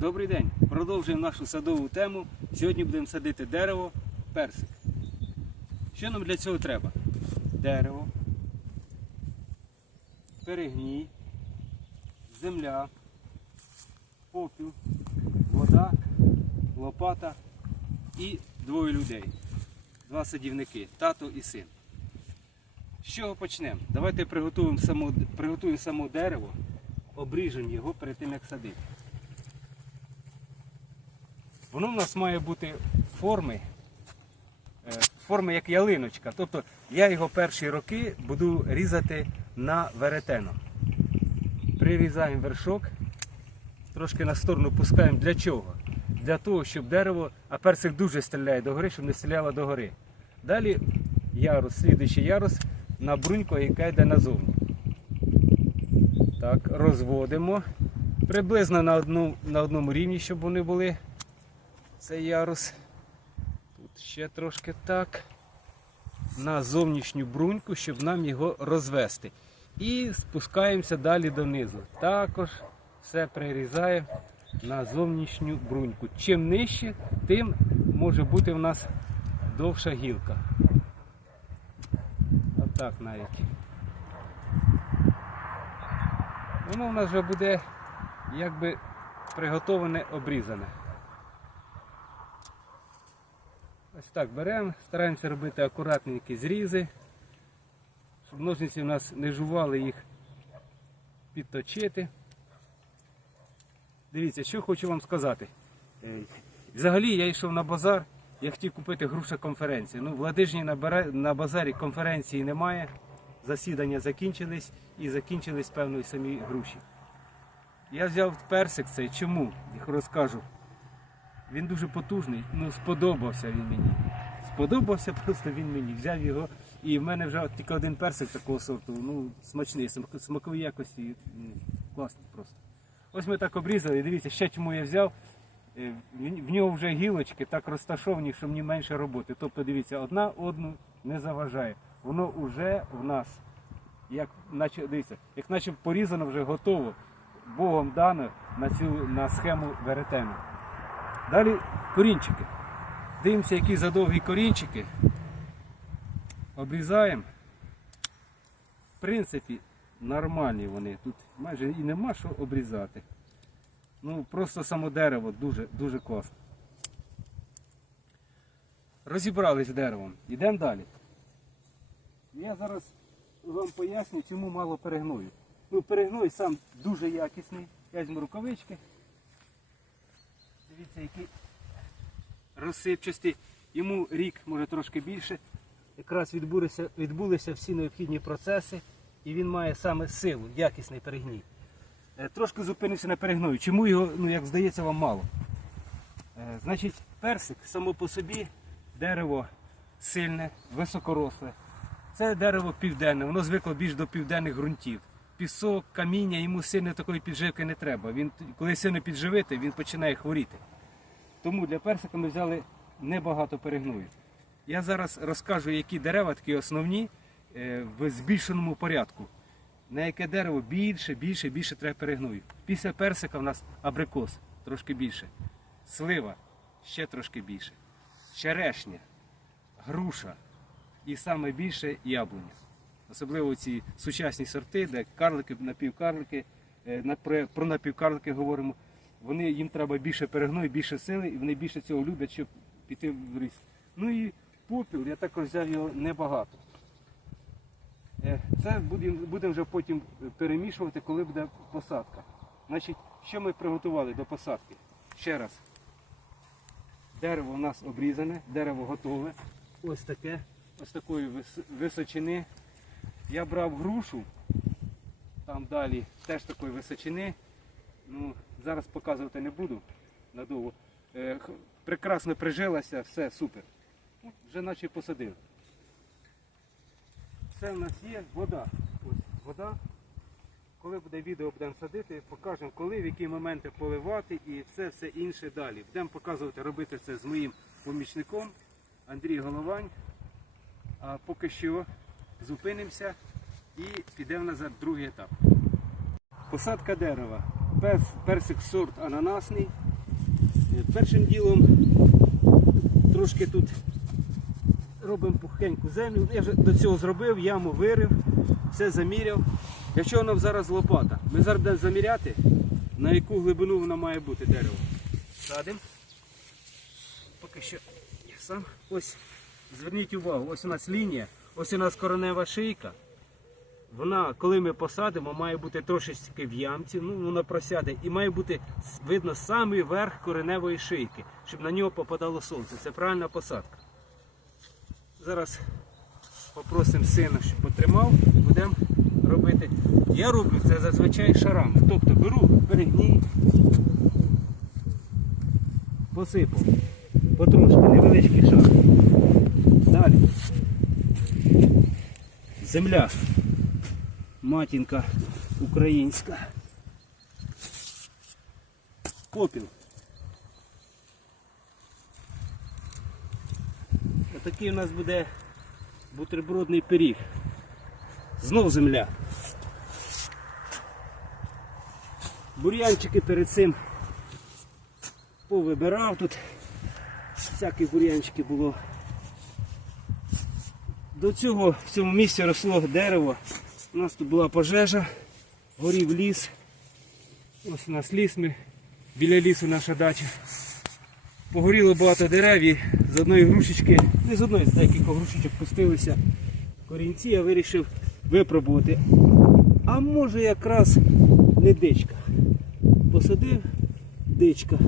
Добрий день! Продовжуємо нашу садову тему. Сьогодні будемо садити дерево, персик. Що нам для цього треба? Дерево, перегній, земля, попіл, вода, лопата і двоє людей. Два садівники, тато і син. З чого почнемо? Давайте приготуємо само, приготуємо само дерево, обріжемо його перед тим, як садити. Воно в нас має бути форми, е, форми як ялиночка. Тобто я його перші роки буду різати на веретено. Прирізаємо вершок, трошки на сторону пускаємо. Для чого? Для того, щоб дерево, а персик дуже стріляє догори, щоб не стріляло догори. Далі ярус, слідуючий ярус на бруньку, яка йде назовні. Так, розводимо. Приблизно на, одну, на одному рівні, щоб вони були. Цей ярус. Тут ще трошки так. На зовнішню бруньку, щоб нам його розвести. І спускаємося далі донизу. Також все прирізаємо на зовнішню бруньку. Чим нижче, тим може бути в нас довша гілка. Отак навіть. Воно в нас вже буде якби приготоване, обрізане. Ось так беремо, стараємося робити акуратненькі зрізи, щоб ножниці в нас не жували їх підточити. Дивіться, що хочу вам сказати. Е, Взагалі я йшов на базар, я хотів купити груша конференції. Ну, в Ладижні на, базарі конференції немає. Засідання закінчились і закінчились певно і самі груші. Я взяв персик цей. Чому? Їх розкажу. Він дуже потужний, ну сподобався він мені. Сподобався просто він мені. Взяв його. І в мене вже тільки один персик такого сорту, ну, смачний, смакові якості, м, класний просто. Ось ми так обрізали, дивіться, ще чому я взяв. Е, в нього вже гілочки так розташовані, що мені менше роботи. Тобто, дивіться, одна одну не заважає. Воно вже в нас, як наче, дивіться, як наче порізано вже готово, Богом дано на цю на схему веретену. Далі корінчики. Дивимося, які задовгі корінчики. Обрізаємо. В принципі, нормальні вони. Тут майже і нема що обрізати. Ну, просто само дерево дуже, дуже класно. Розібрались з деревом. Йдемо далі. Я зараз вам поясню, чому мало перегною. Ну, перегной сам дуже якісний. Я візьму рукавички. Дивіться, які розсипчасті. Йому рік, може трошки більше. Якраз відбулися, відбулися всі необхідні процеси, і він має саме силу, якісний перегній. Е, Трошки зупинився на перегною. Чому його, ну як здається, вам мало? Е, Значить, персик само по собі дерево сильне, високоросле. Це дерево південне, воно звикло більш до південних ґрунтів. Пісок, каміння, йому сильно такої підживки не треба. Він, коли сильно підживити, він починає хворіти. Тому для персика ми взяли небагато перегною. Я зараз розкажу, які дерева такі основні е, в збільшеному порядку. На яке дерево більше, більше, більше треба перегною. Після персика в нас абрикос трошки більше. Слива ще трошки більше. Черешня, груша і саме більше яблуня. Особливо ці сучасні сорти, де карлики, напівкарлики, е, про, напівкарлики говоримо. Вони їм треба більше перегною, більше сили, і вони більше цього люблять, щоб піти в ріст. Ну і попіл, я також взяв його небагато. Е, Це будемо будем вже потім перемішувати, коли буде посадка. Значить, що ми приготували до посадки? Ще раз. Дерево у нас обрізане, дерево готове. Ось таке, ось такої вис- височини. Я брав грушу, там далі теж такої височини. Ну, зараз показувати не буду надовго. Е, прекрасно прижилася, все супер. Вже наче посадив. Це в нас є вода. Ось вода. Коли буде відео, будемо садити, покажемо, коли, в які моменти поливати і все все інше далі. Будемо показувати, робити це з моїм помічником Андрій Головань. А поки що зупинимося і підемо назад другий етап. Посадка дерева. Персик сорт ананасний. Е, Першим ділом трошки тут робимо пухеньку землю. Я вже до цього зробив, яму вирив, все заміряв. Чого нам зараз лопата? Ми зараз будемо заміряти, на яку глибину воно має бути дерево. Садимо. Поки що я сам. Ось зверніть увагу, ось у нас лінія, ось у нас коронева шийка. Вона, коли ми посадимо, має бути трошечки в ямці, ну вона просяде, і має бути видно самий верх кореневої шийки, щоб на нього попадало сонце. Це правильна посадка. Зараз попросимо сина, щоб потримав, будемо робити. Я роблю це зазвичай шарами. Тобто беру перегній, посипав. Потрошки, невеличкий шар. Далі. Земля. Матінка українська. Попіл. Отакий у нас буде бутербродний пиріг. Знов земля. Бур'янчики перед цим повибирав тут. Всякі бур'янчики було. До цього в цьому місці росло дерево. У нас тут була пожежа, горів ліс. Ось у нас ліс, ми, біля лісу наша дача. Погоріло багато дерев і з одної грушечки, не з одної, з декількох грушечок пустилися корінці, я вирішив випробувати. А може якраз не дичка. Посадив дичка.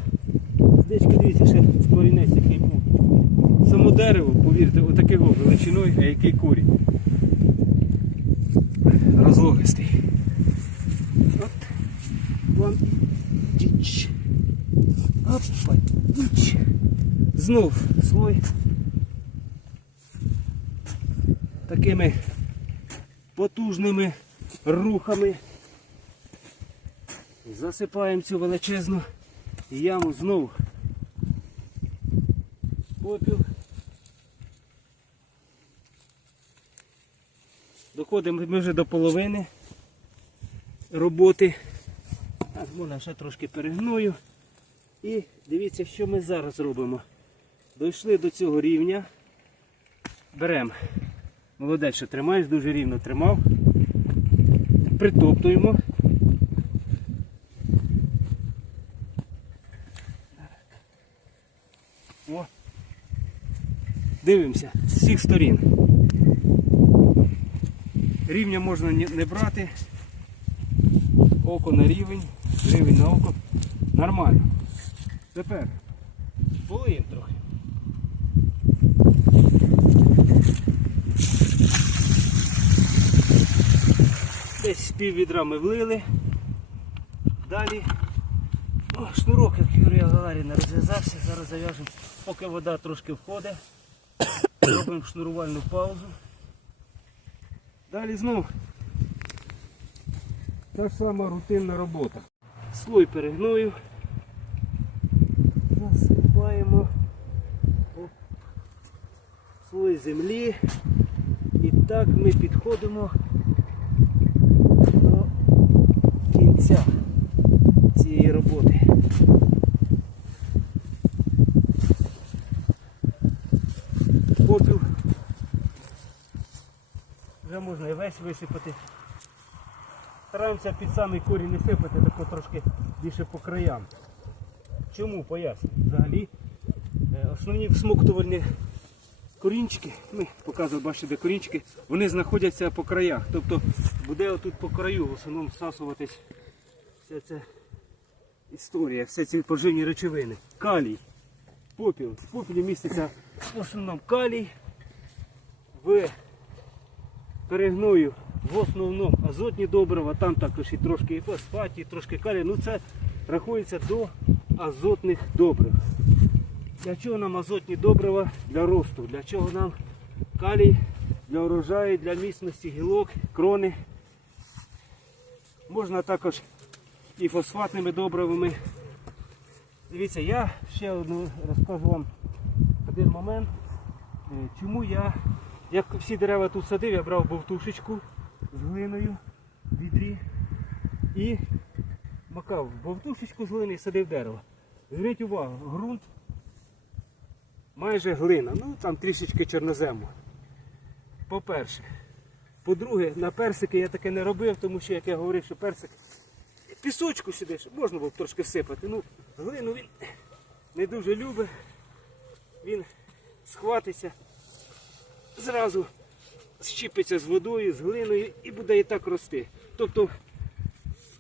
З дички, дивіться, ще корінець який був. Само дерево, повірте, отакого величиною, а який корінь. Розлогистий. От. Вон. Діч. Опа, діч. Знов слой. Такими потужними рухами. Засипаємо цю величезну яму знову. Попіл. Доходимо ми вже до половини роботи. Так, можна ще трошки перегную. І дивіться, що ми зараз робимо. Дійшли до цього рівня. Беремо. Молодець, що тримаєш, дуже рівно тримав. Притоптуємо. О. Дивимося з всіх сторін. Рівня можна не брати. Око на рівень, рівень на око. Нормально. Тепер полиємо трохи. Десь пів відра ми влили. Далі о, шнурок, як Юрія Гагаріна розв'язався, зараз зав'яжемо, поки вода трошки входить. Робимо шнурувальну паузу. Далі знов та ж сама рутинна робота. Слой перегною. Насипаємо Оп. слой землі. І так ми підходимо до кінця цієї роботи. Попіл. Вже можна і весь висипати. Стараємося під самий корінь не сипати, тако трошки більше по краям. Чому? Поясню. Взагалі е, основні всмоктувальні корінчики, ми показували, бачите, де корінчики, вони знаходяться по краях. Тобто буде отут по краю в основному всасуватись вся ця історія, всі ці поживні речовини. Калій, попіл. В попілі міститься в основному калій, в перегною в основному азотні добрива, там також і трошки і фосфаті, і трошки калію. Ну це рахується до азотних добрив. Для чого нам азотні добрива для росту? Для чого нам калій для урожаю, для міцності гілок, крони. Можна також і фосфатними добривами. Дивіться, я ще одну розкажу вам один момент. Е, Чому я, як всі дерева тут садив, я брав бовтушечку з глиною в відрі і макав бовтушечку з глини і садив дерево. Зверніть увагу, ґрунт майже глина, ну там трішечки чорнозему. По-перше. По-друге, на персики я таке не робив, тому що, як я говорив, що персик пісочку сюди, можна було б трошки всипати. Ну, глину він не дуже любить. Він схватиться, зразу щіпиться з водою, з глиною і буде і так рости. Тобто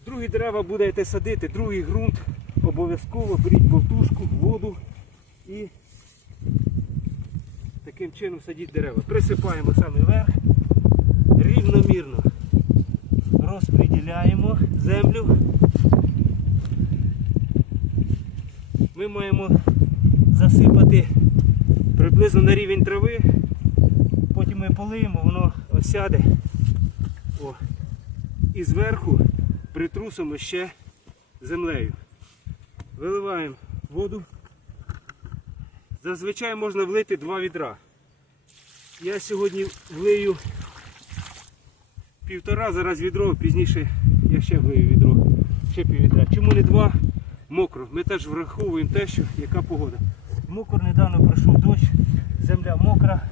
другі дерева будете садити, другий ґрунт, обов'язково беріть бовтушку, воду і таким чином садіть дерева. Присипаємо саме верх, рівномірно розподіляємо землю. Ми маємо засипати приблизно на рівень трави, ми полиємо, воно осяде. О. І зверху притрусимо ще землею. Виливаємо воду. Зазвичай можна влити два відра. Я сьогодні влию півтора, зараз відро, пізніше я ще влию відро, ще пів відра. Чому не два? Мокро. Ми теж враховуємо те, що яка погода. Мокро недавно пройшов дощ, земля мокра,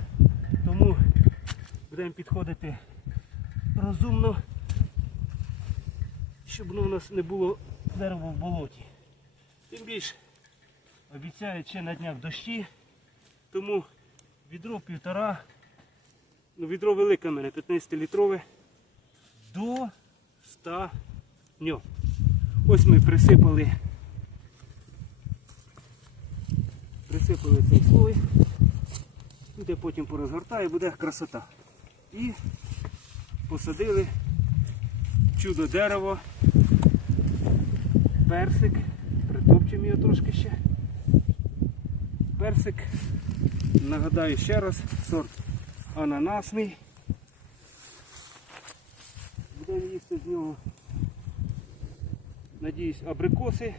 будемо підходити розумно, щоб воно у нас не було дерево в болоті. Тим більше обіцяють ще на днях дощі, тому відро півтора, ну відро велике в мене, 15-літрове, до 100 ньо. Ось ми присипали, присипали цей слой, буде потім порозгортає, буде красота. І посадили чудо дерево, персик, притопчемо його трошки ще. Персик, нагадаю ще раз, сорт ананасний. Будемо їсти з нього, надіюсь, абрикоси.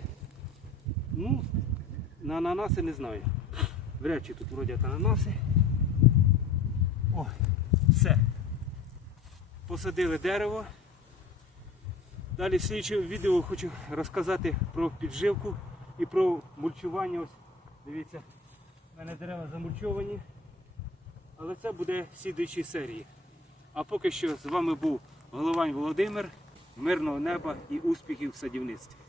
Ну, на ананаси не знаю. Вряд чи тут вродять ананаси. О, все. Посадили дерево. Далі в слідчому відео хочу розказати про підживку і про мульчування. Ось, дивіться, в мене дерева замульчовані. Але це буде в слідуючій серії. А поки що з вами був Головань Володимир. Мирного неба і успіхів в садівництві.